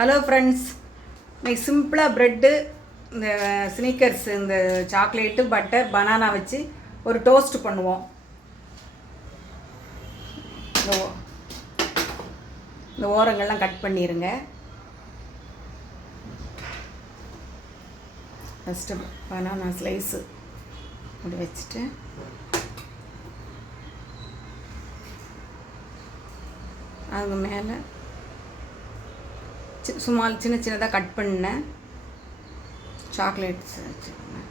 Hello friends, இன்னைக்கு சிம்பிளாக bread, இந்த ஸ்னீக்கர்ஸ், இந்த சாக்லேட்டு, பட்டர், பனானா வச்சு ஒரு டோஸ்ட் பண்ணுவோம். இந்த ஓரங்கள்லாம் கட் பண்ணிடுங்க. ஃபஸ்ட்டு பனானா ஸ்லைஸு அப்படி வச்சுட்டு அது மேலே சும்மா சின்ன சின்னதாக கட் பண்ணேன் சாக்லேட்ஸ் வச்சுக்கோங்க.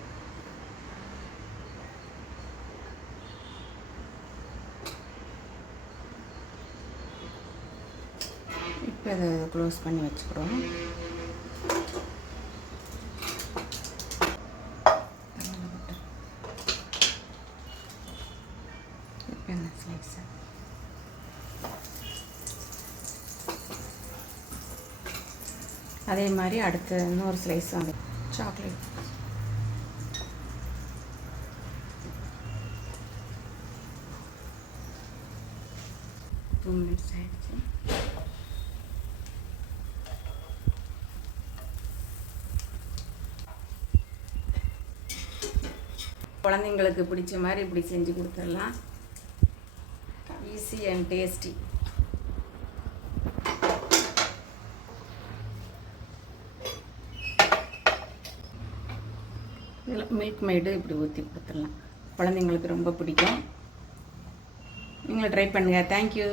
இப்போ அதை க்ளோஸ் பண்ணி வச்சுக்கிறோம். இப்போ என்ன ஸ்லைஸு அதே மாதிரி அடுத்து இன்னொரு ஸ்லைஸ் வந்து சாக்லேட். டூ மினிட்ஸ் ஆகிடுச்சு. குழந்தைங்களுக்கு பிடிச்ச மாதிரி இப்படி செஞ்சு கொடுத்துடலாம். Easy and tasty. இதில் மில்க் மெய்டு இப்படி ஊற்றி கொடுத்துடலாம். குழந்தைங்களுக்கு ரொம்ப பிடிக்கும். நீங்களும் ட்ரை பண்ணுங்கள். தேங்க்யூ.